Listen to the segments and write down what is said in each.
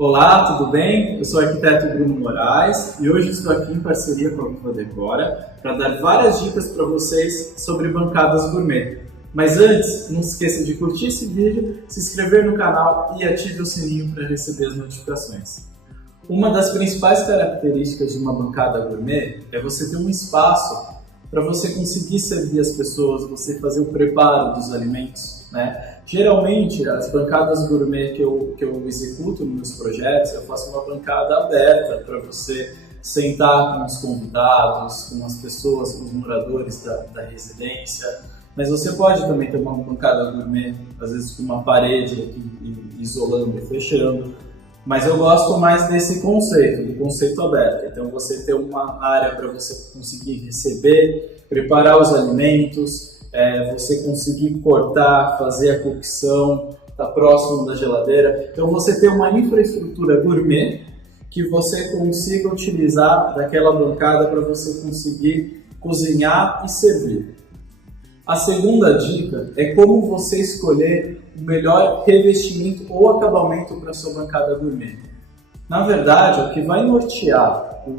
Olá, tudo bem? Eu sou o arquiteto Bruno Moraes e hoje estou aqui em parceria com a Viva Decora para dar várias dicas para vocês sobre bancadas gourmet. Mas antes, não se esqueça de curtir esse vídeo, se inscrever no canal e ative o sininho para receber as notificações. Uma das principais características de uma bancada gourmet é você ter um espaço para você conseguir servir as pessoas, você fazer o preparo dos alimentos, né? Geralmente, as bancadas gourmet que eu executo nos meus projetos, eu faço uma bancada aberta para você sentar com os convidados, com as pessoas, com os moradores da residência. Mas você pode também ter uma bancada gourmet, às vezes com uma parede aqui, isolando e fechando. Mas eu gosto mais desse conceito, do conceito aberto. Então você ter uma área para você conseguir receber, preparar os alimentos, você conseguir cortar, fazer a cocção, tá próximo da geladeira. Então você ter uma infraestrutura gourmet que você consiga utilizar daquela bancada para você conseguir cozinhar e servir. A segunda dica é como você escolher o melhor revestimento ou acabamento para a sua bancada gourmet. Na verdade, o que vai nortear o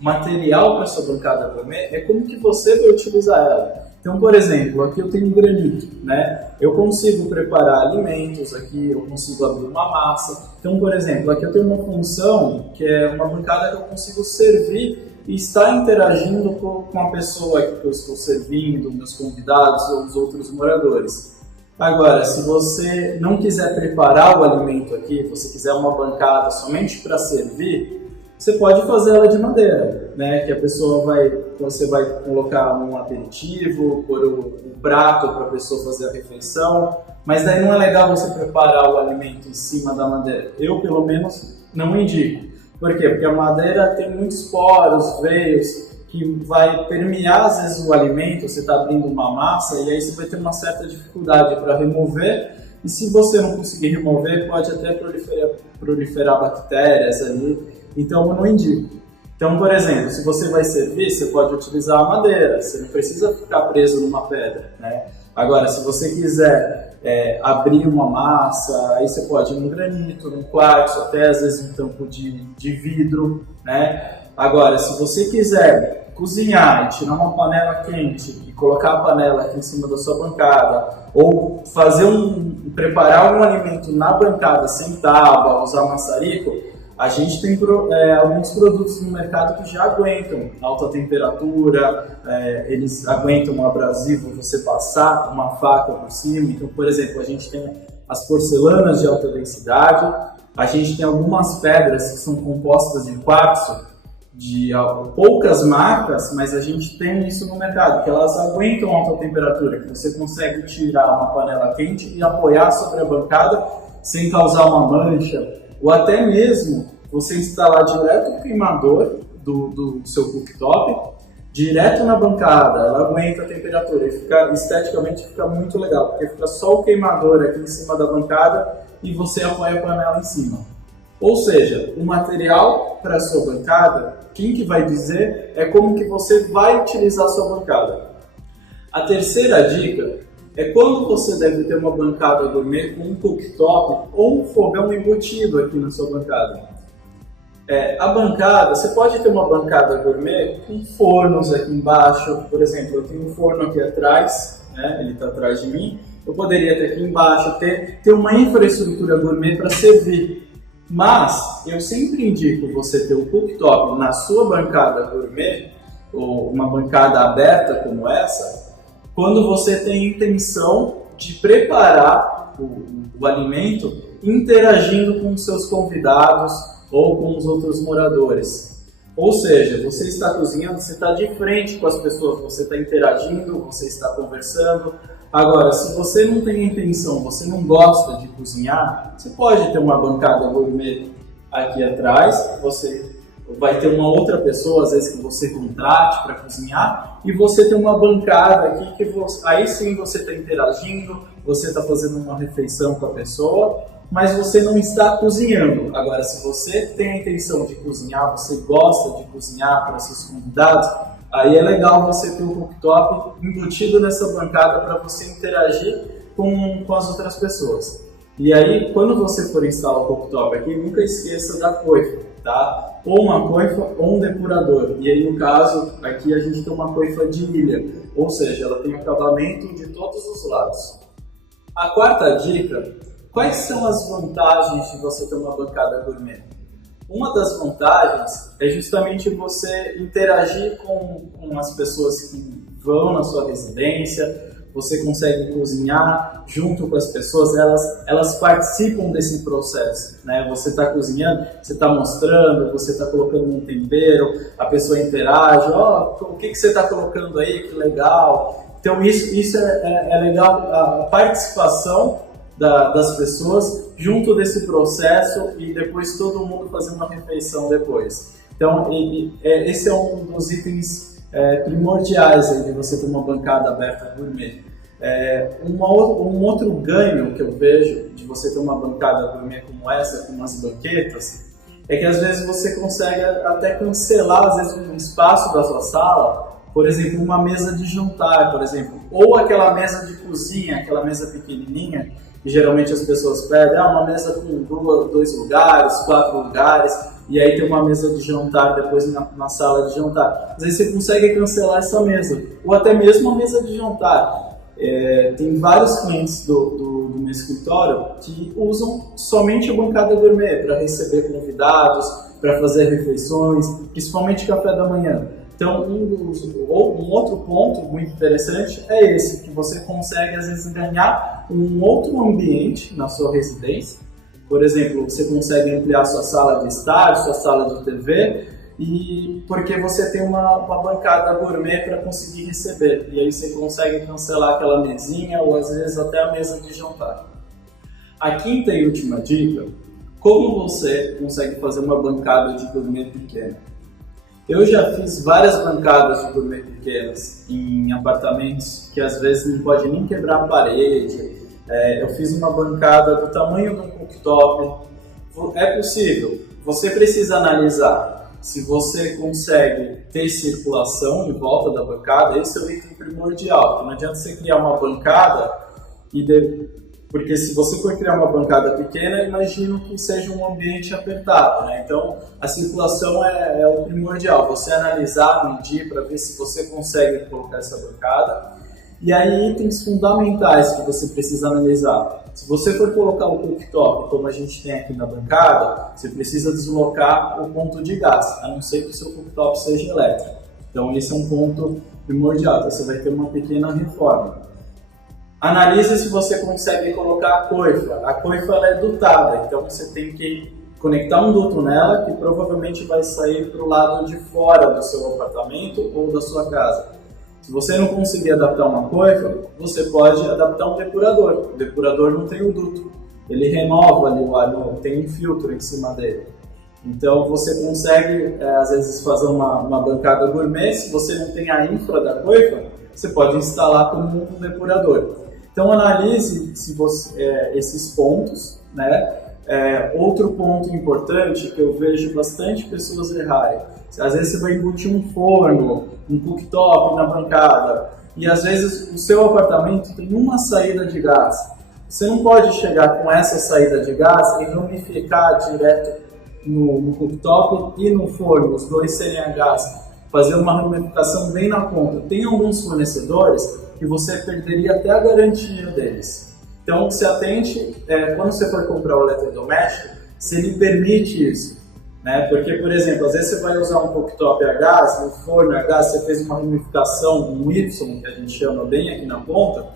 material para a sua bancada gourmet é como que você vai utilizar ela. Então, por exemplo, aqui eu tenho um granito, né? Eu consigo preparar alimentos aqui, eu consigo abrir uma massa. Então, por exemplo, aqui eu tenho uma função que é uma bancada que eu consigo servir e estar interagindo com a pessoa que eu estou servindo, meus convidados ou os outros moradores. Agora, se você não quiser preparar o alimento aqui, você quiser uma bancada somente para servir, você pode fazer ela de madeira, né? Que você vai colocar um aperitivo, pôr o prato para a pessoa fazer a refeição, mas daí não é legal você preparar o alimento em cima da madeira. Eu, pelo menos, não indico. Por quê? Porque a madeira tem muitos poros, veios, que vai permear às vezes o alimento, você está abrindo uma massa e aí você vai ter uma certa dificuldade para remover, e se você não conseguir remover, pode até proliferar bactérias ali, então eu não indico. Então, por exemplo, se você vai servir, você pode utilizar a madeira, você não precisa ficar preso numa pedra, né? Agora, se você quiser abrir uma massa, aí você pode ir no granito, no quartzo, até às vezes um tampo de vidro, né? Agora, se você quiser cozinhar e tirar uma panela quente e colocar a panela aqui em cima da sua bancada, ou preparar um alimento na bancada sem tábua, usar maçarico, a gente tem alguns produtos no mercado que já aguentam alta temperatura, eles aguentam um abrasivo, você passar uma faca por cima. Então, por exemplo, a gente tem as porcelanas de alta densidade, a gente tem algumas pedras que são compostas de quartzo, de poucas marcas, mas a gente tem isso no mercado, que elas aguentam alta temperatura, que você consegue tirar uma panela quente e apoiar sobre a bancada sem causar uma mancha, ou até mesmo você instalar direto o queimador do seu cooktop, direto na bancada, ela aguenta a temperatura e esteticamente fica muito legal, porque fica só o queimador aqui em cima da bancada e você apoia a panela em cima. Ou seja, o material para a sua bancada, quem que vai dizer é como que você vai utilizar a sua bancada. A terceira dica é quando você deve ter uma bancada gourmet com um cooktop ou um fogão embutido aqui na sua bancada. A bancada, você pode ter uma bancada gourmet com fornos aqui embaixo. Por exemplo, eu tenho um forno aqui atrás, né? Ele está atrás de mim. Eu poderia ter aqui embaixo, ter uma infraestrutura gourmet para servir. Mas eu sempre indico você ter o cooktop na sua bancada gourmet, ou uma bancada aberta como essa, quando você tem intenção de preparar o alimento interagindo com os seus convidados ou com os outros moradores. Ou seja, você está cozinhando, você está de frente com as pessoas, você está interagindo, você está conversando. Agora, se você não tem intenção, você não gosta de cozinhar, você pode ter uma bancada gourmet aqui atrás, você vai ter uma outra pessoa, às vezes, que você contrate para cozinhar, e você tem uma bancada aqui que aí sim você está interagindo, você está fazendo uma refeição com a pessoa, mas você não está cozinhando. Agora, se você tem a intenção de cozinhar, você gosta de cozinhar para seus convidados, aí é legal você ter um cooktop embutido nessa bancada para você interagir com as outras pessoas. E aí, quando você for instalar o cooktop aqui, nunca esqueça da coifa, tá? Ou uma coifa ou um depurador. E aí, no caso, aqui a gente tem uma coifa de ilha, ou seja, ela tem acabamento de todos os lados. A quarta dica, quais são as vantagens de você ter uma bancada gourmet? Uma das vantagens é justamente você interagir com as pessoas que vão na sua residência. Você consegue cozinhar junto com as pessoas, elas participam desse processo, né? Você está cozinhando, você está mostrando, você está colocando um tempero, a pessoa interage, o que você está colocando aí, que legal. Então isso é legal, a participação das pessoas junto desse processo e depois todo mundo fazer uma refeição depois. Então esse é um dos itens primordiais aí de você ter uma bancada aberta gourmet. Um outro ganho que eu vejo de você ter uma bancada gourmet como essa, com umas banquetas, é que às vezes você consegue até cancelar às vezes um espaço da sua sala, por exemplo, uma mesa de jantar, por exemplo, ou aquela mesa de cozinha, aquela mesa pequenininha, que geralmente as pessoas pedem, uma mesa com 2 lugares, 4 lugares, e aí tem uma mesa de jantar depois na sala de jantar. Às vezes você consegue cancelar essa mesa, ou até mesmo a mesa de jantar. Tem vários clientes do meu escritório que usam somente a bancada gourmet para receber convidados, para fazer refeições, principalmente café da manhã. Então, um outro ponto muito interessante é esse, que você consegue às vezes ganhar um outro ambiente na sua residência. Por exemplo, você consegue ampliar sua sala de estar, sua sala de TV, e porque você tem uma bancada gourmet para conseguir receber. E aí você consegue cancelar aquela mesinha ou às vezes até a mesa de jantar. A quinta e última dica, como você consegue fazer uma bancada de gourmet pequena? Eu já fiz várias bancadas de gourmet pequenas em apartamentos que às vezes não pode nem quebrar a parede. Eu fiz uma bancada do tamanho de um cooktop. É possível. Você precisa analisar se você consegue ter circulação em volta da bancada. Esse é o item primordial. Não adianta você criar uma bancada porque se você for criar uma bancada pequena, imagino que seja um ambiente apertado, né? Então, a circulação é o primordial. Você analisar, medir para ver se você consegue colocar essa bancada. E aí, itens fundamentais que você precisa analisar. Se você for colocar o cooktop, como a gente tem aqui na bancada, você precisa deslocar o ponto de gás, a não ser que o seu cooktop seja elétrico. Então, esse é um ponto primordial. Então, você vai ter uma pequena reforma. Analise se você consegue colocar a coifa. A coifa ela é dutada, então você tem que conectar um duto nela que provavelmente vai sair para o lado de fora do seu apartamento ou da sua casa. Se você não conseguir adaptar uma coifa, você pode adaptar um depurador. O depurador não tem o duto, ele renova ali o ar, tem um filtro em cima dele. Então você consegue, às vezes, fazer uma bancada gourmet. Se você não tem a infra da coifa, você pode instalar como um depurador. Então analise se esses pontos, né? Outro ponto importante que eu vejo bastante pessoas errarem. Às vezes você vai embutir um forno, um cooktop na bancada e às vezes o seu apartamento tem uma saída de gás. Você não pode chegar com essa saída de gás e ramificar direto no cooktop e no forno, os dois serem a gás. Fazer uma ramificação bem na ponta. Tem alguns fornecedores que você perderia até a garantia deles. Então, se atente, quando você for comprar o eletrodoméstico, se ele permite isso, né? Porque, por exemplo, às vezes você vai usar um cooktop a gás, no forno a gás, você fez uma ramificação, um Y, que a gente chama bem aqui na ponta,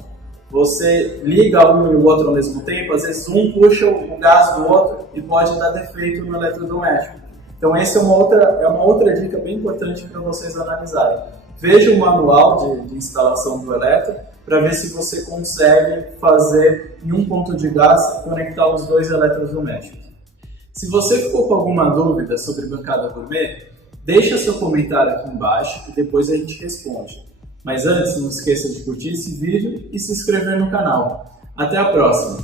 você liga um e o outro ao mesmo tempo, às vezes um puxa o gás do outro e pode dar defeito no eletrodoméstico. Então, essa é uma outra dica bem importante para vocês analisarem. Veja o manual de instalação do elétrico para ver se você consegue fazer em um ponto de gás conectar os dois eletrodomésticos. Se você ficou com alguma dúvida sobre bancada gourmet, deixa seu comentário aqui embaixo e depois a gente responde. Mas antes, não esqueça de curtir esse vídeo e se inscrever no canal. Até a próxima!